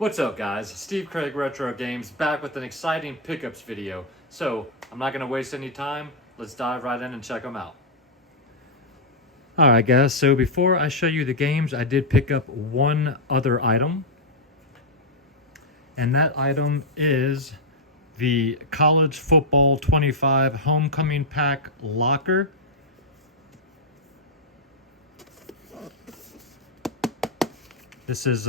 What's up guys, Steve Craig Retro Games back with an exciting pickups video. So I'm not going to waste any time, let's dive right in and check them out. Alright guys, so before I show you the games, I did pick up one other item. And that item is the College Football 25 Homecoming Pack Locker. This is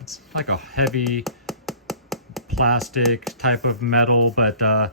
it's like a heavy plastic type of metal, but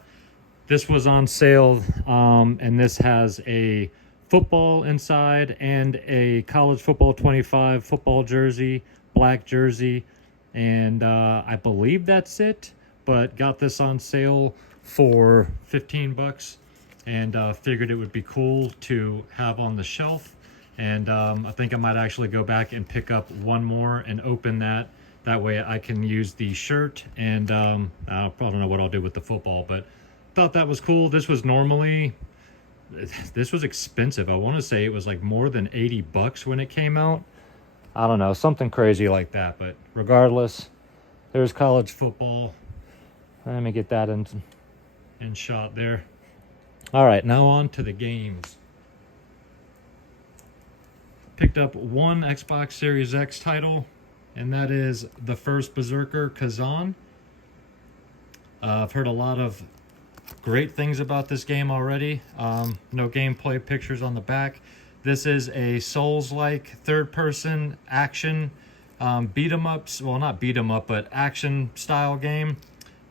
this was on sale, and this has a football inside and a College Football 25 football jersey, black jersey, and I believe that's it, but got this on sale for 15 bucks and figured it would be cool to have on the shelf. And I think I might actually go back and pick up one more and open that. That way I can use the shirt, and I don't know what I'll do with the football, but thought that was cool. This was expensive. I want to say it was like more than 80 bucks when it came out. I don't know, something crazy like that, but regardless, there's college football. Let me get that in shot there. All right, now on to the games. Picked up one Xbox Series X title, and that is the first Berserker Kazan. I've heard a lot of great things about this game already. No gameplay pictures on the back. This is a Souls-like third-person action beat 'em ups. Well, not beat 'em up, but action style game.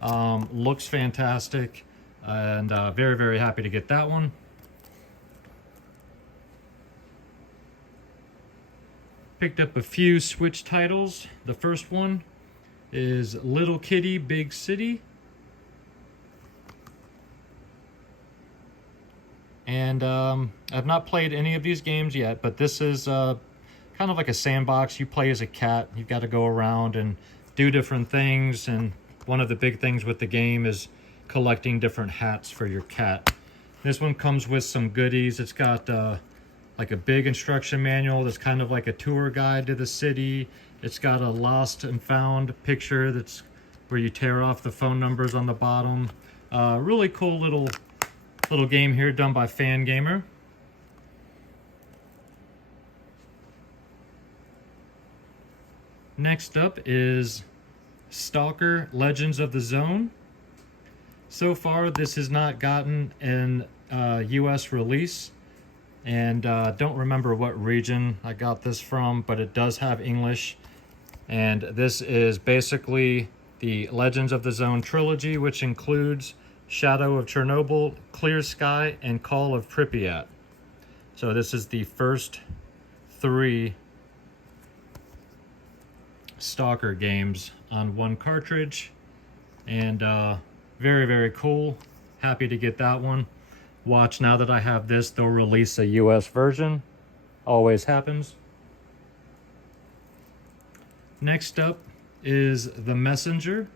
Looks fantastic, and very, very happy to get that one. Picked up a few Switch titles. The first one is Little Kitty, Big City. And I've not played any of these games yet, but this is kind of like a sandbox. You play as a cat. You've got to go around and do different things. And one of the big things with the game is collecting different hats for your cat. This one comes with some goodies. It's got like a big instruction manual that's kind of like a tour guide to the city. It's got a lost and found picture that's where you tear off the phone numbers on the bottom. Really cool little game here done by Fan Gamer. Next up is Stalker Legends of the Zone. So far this has not gotten an US release, and don't remember what region I got this from, but it does have English. And this is basically the Legends of the Zone trilogy, which includes Shadow of Chernobyl, Clear Sky, and Call of Pripyat. So this is the first three Stalker games on one cartridge, and very, very cool. Happy to get that one. Watch, now that I have this, they'll release a US version. Always happens. Next up is The Messenger.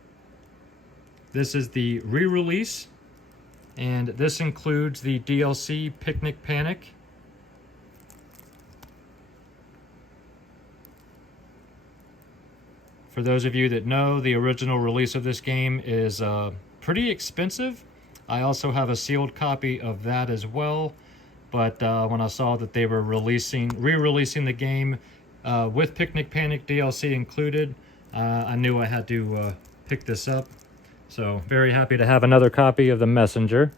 This is the re-release, and this includes the DLC Picnic Panic. For those of you that know, the original release of this game is pretty expensive. I also have a sealed copy of that as well, but when I saw that they were re-releasing the game with Picnic Panic DLC included, I knew I had to pick this up. So very happy to have another copy of The Messenger.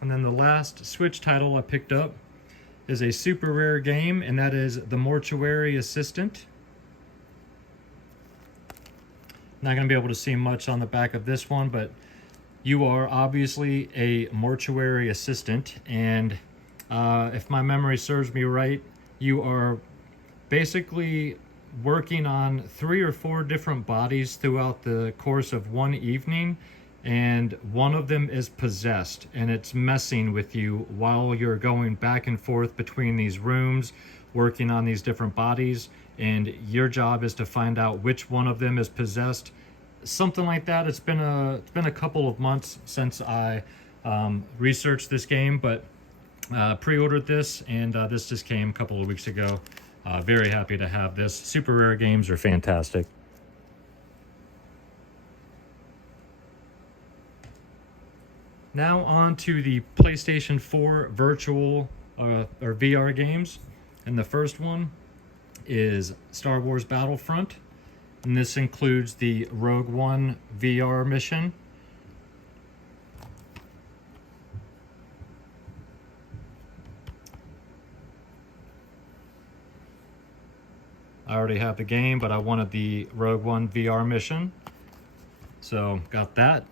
And then the last Switch title I picked up is a super rare game, and that is The Mortuary Assistant. Not going to be able to see much on the back of this one, but you are obviously a mortuary assistant, and if my memory serves me right, you are basically working on 3 or 4 different bodies throughout the course of one evening, and one of them is possessed, and it's messing with you while you're going back and forth between these rooms, working on these different bodies, and your job is to find out which one of them is possessed. Something like that. It's been a couple of months since I researched this game, but pre-ordered this, and this just came a couple of weeks ago. Very happy to have this. Super rare games are fantastic. Now on to the PlayStation 4 virtual or VR games. And the first one is Star Wars Battlefront. And this includes the Rogue One VR mission. I already have the game, but I wanted the Rogue One VR mission. So got that.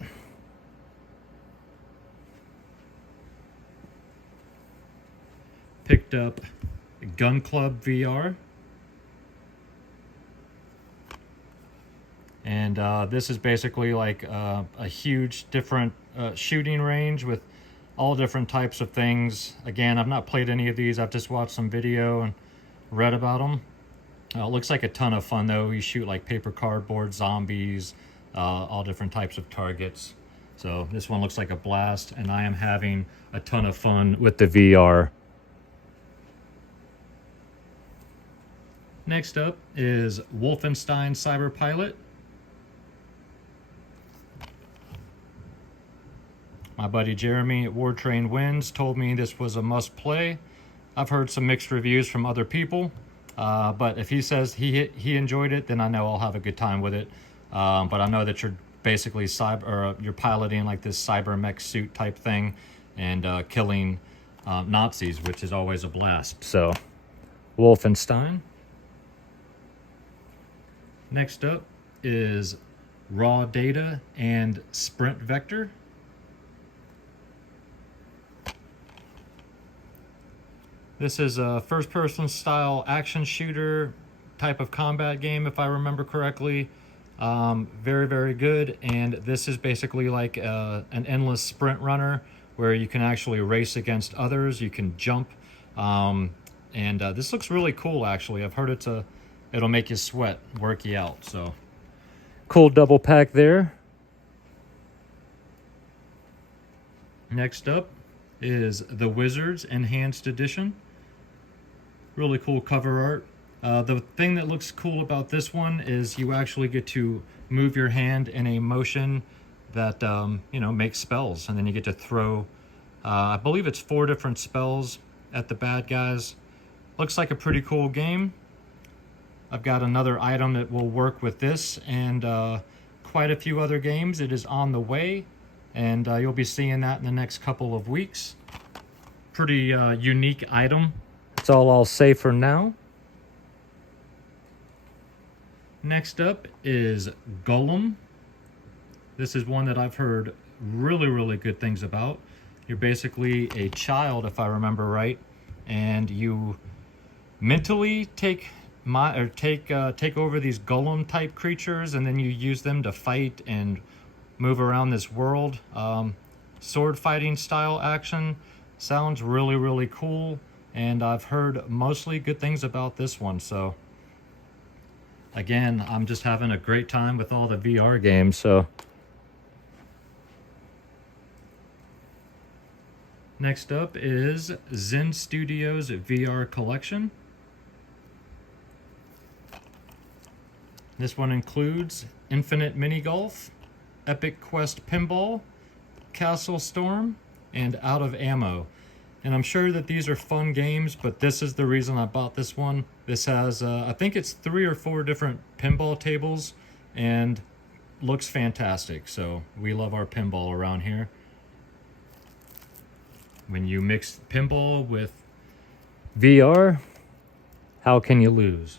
Picked up Gun Club VR. And this is basically like a huge different shooting range with all different types of things. Again, I've not played any of these. I've just watched some video and read about them. It looks like a ton of fun though. You shoot like paper cardboard, zombies, all different types of targets. So this one looks like a blast, and I am having a ton of fun with the VR. Next up is Wolfenstein Cyber Pilot. My buddy Jeremy at War Train Wins told me this was a must play. I've heard some mixed reviews from other people, but if he says he enjoyed it, then I know I'll have a good time with it. But I know that you're basically you're piloting like this cyber mech suit type thing and killing Nazis, which is always a blast. So, Wolfenstein. Next up is Raw Data and Sprint Vector. This is a first-person style action shooter type of combat game, if I remember correctly. Very, very good. And this is basically like an endless sprint runner where you can actually race against others. You can jump. This looks really cool, actually. I've heard it'll make you sweat, work you out. So cool double pack there. Next up is The Wizards Enhanced Edition. Really cool cover art. The thing that looks cool about this one is you actually get to move your hand in a motion that makes spells, and then you get to throw I believe it's 4 different spells at the bad guys. Looks like a pretty cool game. I've got another item that will work with this and quite a few other games. It is on the way, and you'll be seeing that in the next couple of weeks. Pretty unique item. That's all I'll say for now. Next up is Golem. This is one that I've heard really, really good things about. You're basically a child, if I remember right, and you mentally take over these golem type creatures, and then you use them to fight and move around this world. Sword fighting style action. Sounds really, really cool, and I've heard mostly good things about this one. So again, I'm just having a great time with all the VR games. So next up is Zen Studios VR Collection. This one includes Infinite Mini Golf, Epic Quest Pinball, Castle Storm, and Out of Ammo. And I'm sure that these are fun games, but this is the reason I bought this one. This has, I think it's 3 or 4 different pinball tables, and looks fantastic. So we love our pinball around here. When you mix pinball with VR, how can you lose?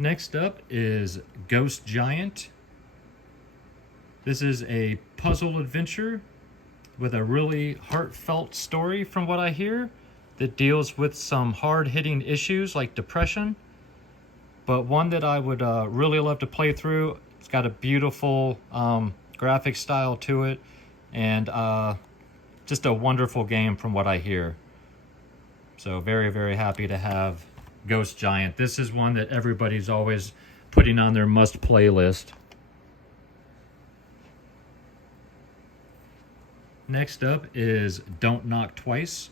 Next up is Ghost Giant. This is a puzzle adventure with a really heartfelt story, from what I hear, that deals with some hard-hitting issues like depression, but one that I would really love to play through. It's got a beautiful graphic style to it, and just a wonderful game from what I hear. So very, very happy to have Ghost Giant. This is one that everybody's always putting on their must-play list. Next up is Don't Knock Twice.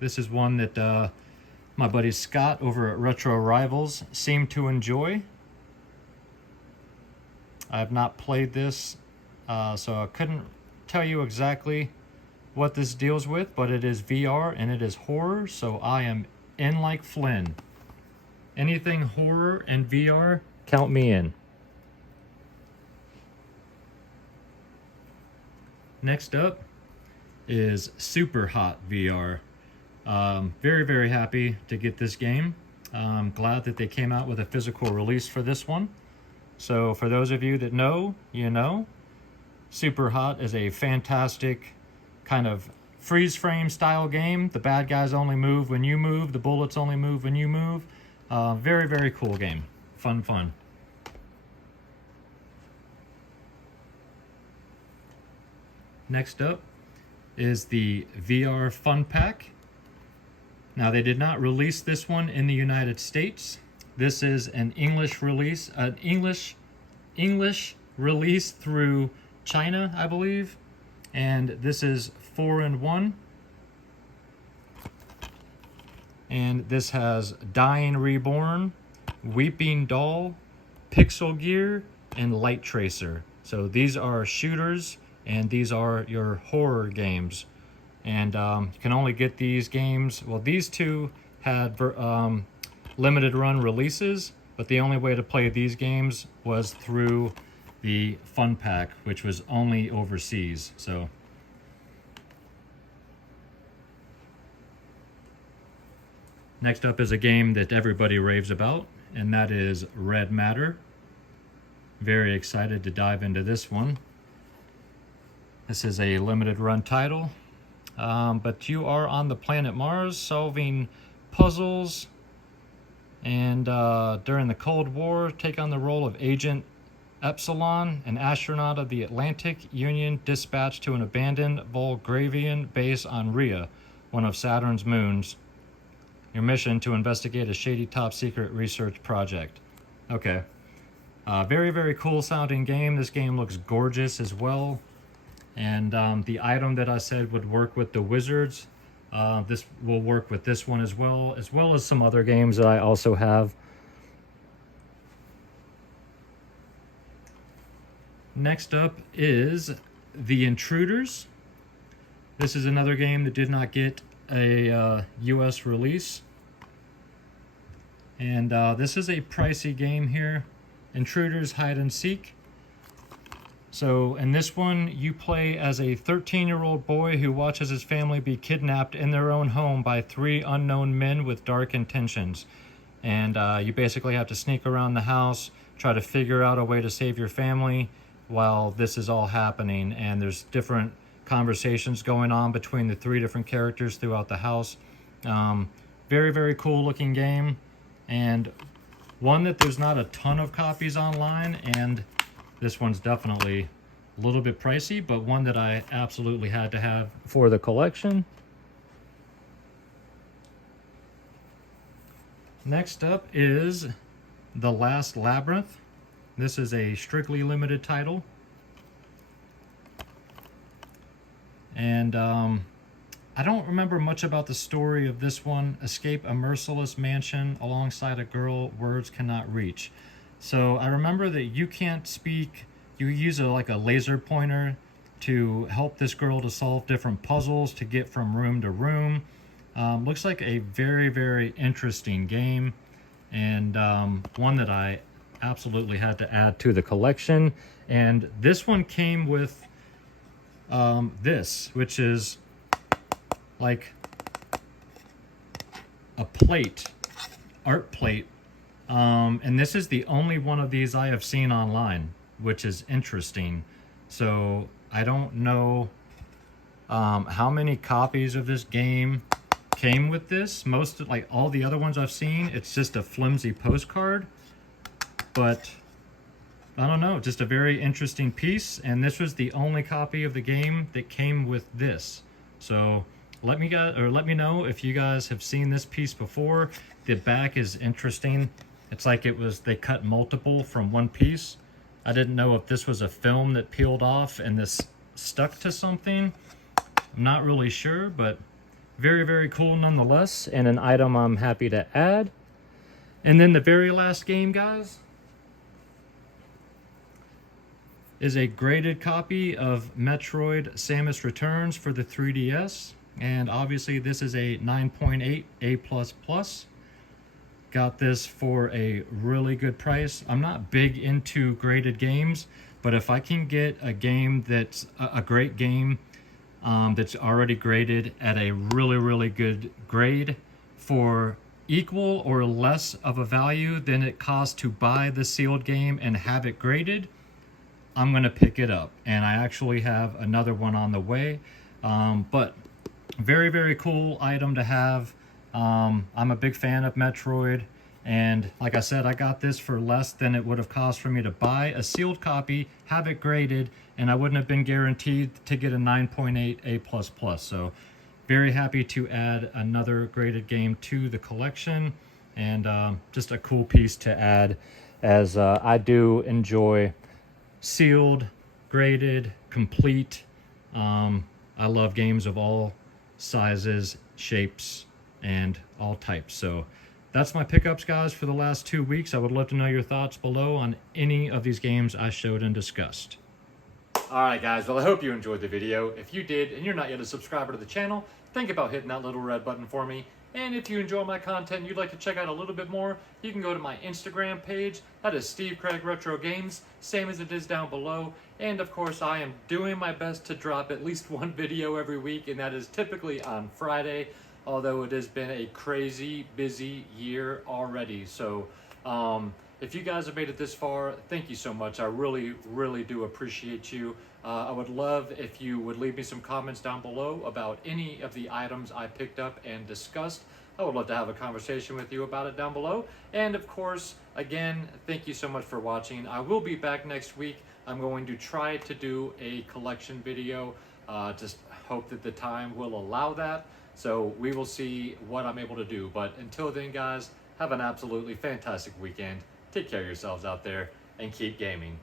This is one that my buddy Scott over at Retro Rivals seemed to enjoy. I have not played this, so I couldn't tell you exactly what this deals with, but it is VR and it is horror, so I am in like Flynn. Anything horror and VR, count me in. Next up is Super Hot VR. Very, very happy to get this game. I'm glad that they came out with a physical release for this one. So for those of you that know, you know. Super Hot is a fantastic kind of freeze frame style game. The bad guys only move when you move. The bullets only move when you move. Very, very cool game. Fun. Next up is the VR Fun Pack. Now, they did not release this one in the United States. This is an English release, English release through China, I believe. And this is 4-in-1. And this has Dying Reborn, Weeping Doll, Pixel Gear, and Light Tracer. So these are shooters, and these are your horror games. And you can only get these games, well, these two had limited run releases, but the only way to play these games was through the Fun Pack, which was only overseas. So next up is a game that everybody raves about, and that is Red Matter. Very excited to dive into this one. This is a limited run title, but you are on the planet Mars solving puzzles, and during the Cold War, take on the role of Agent Epsilon, an astronaut of the Atlantic Union dispatched to an abandoned Volgravian base on Rhea, one of Saturn's moons. Your mission to investigate a shady top-secret research project. Okay. Very, very cool sounding game. This game looks gorgeous as well. And the item that I said would work with the wizards, this will work with this one as well as some other games that I also have. Next up is The Intruders. This is another game that did not get a US release. And this is a pricey game here. Intruders Hide and Seek. So in this one, you play as a 13-year-old boy who watches his family be kidnapped in their own home by 3 unknown men with dark intentions. And you basically have to sneak around the house, try to figure out a way to save your family while this is all happening. And there's different conversations going on between the 3 different characters throughout the house. Very, very cool looking game. And one that there's not a ton of copies online, and this one's definitely a little bit pricey, but one that I absolutely had to have for the collection. Next up is The Last Labyrinth. This is a strictly limited title. And I don't remember much about the story of this one. Escape a merciless mansion alongside a girl words cannot reach. So I remember that you can't speak. You use like a laser pointer to help this girl to solve different puzzles to get from room to room. Looks like a very, very interesting game, and one that I absolutely had to add to the collection. And this one came with this, which is like a plate, art plate. And this is the only one of these I have seen online, which is interesting. So I don't know how many copies of this game came with this. Most, like all the other ones I've seen, it's just a flimsy postcard. But I don't know, just a very interesting piece. And this was the only copy of the game that came with this. So let me know if you guys have seen this piece before. The back is interesting. It's like they cut multiple from one piece. I didn't know if this was a film that peeled off and this stuck to something. I'm not really sure, but very, very cool nonetheless, and an item I'm happy to add. And then the very last game, guys, is a graded copy of Metroid Samus Returns for the 3DS. And obviously this is a 9.8 A++. Got this for a really good price. I'm not big into graded games, but if I can get a game that's a great game that's already graded at a really, really good grade for equal or less of a value than it costs to buy the sealed game and have it graded, I'm going to pick it up. And I actually have another one on the way. But very, very cool item to have. I'm a big fan of Metroid. And like I said, I got this for less than it would have cost for me to buy a sealed copy, have it graded, and I wouldn't have been guaranteed to get a 9.8 A++. So very happy to add another graded game to the collection, and just a cool piece to add, as I do enjoy sealed, graded, complete. I love games of all sizes, shapes, and all types. So that's my pickups, guys, for the last 2 weeks. I would love to know your thoughts below on any of these games I showed and discussed. Alright guys, well I hope you enjoyed the video. If you did and you're not yet a subscriber to the channel, think about hitting that little red button for me. And if you enjoy my content and you'd like to check out a little bit more, you can go to my Instagram page. That is Steve Craig Retro Games, same as it is down below. And of course I am doing my best to drop at least one video every week, and that is typically on Friday. Although it has been a crazy busy year already. So if you guys have made it this far, thank you so much. I really, really do appreciate you. I would love if you would leave me some comments down below about any of the items I picked up and discussed. I would love to have a conversation with you about it down below. And of course, again, thank you so much for watching. I will be back next week. I'm going to try to do a collection video. Just hope that the time will allow that. So we will see what I'm able to do. But until then, guys, have an absolutely fantastic weekend. Take care of yourselves out there and keep gaming.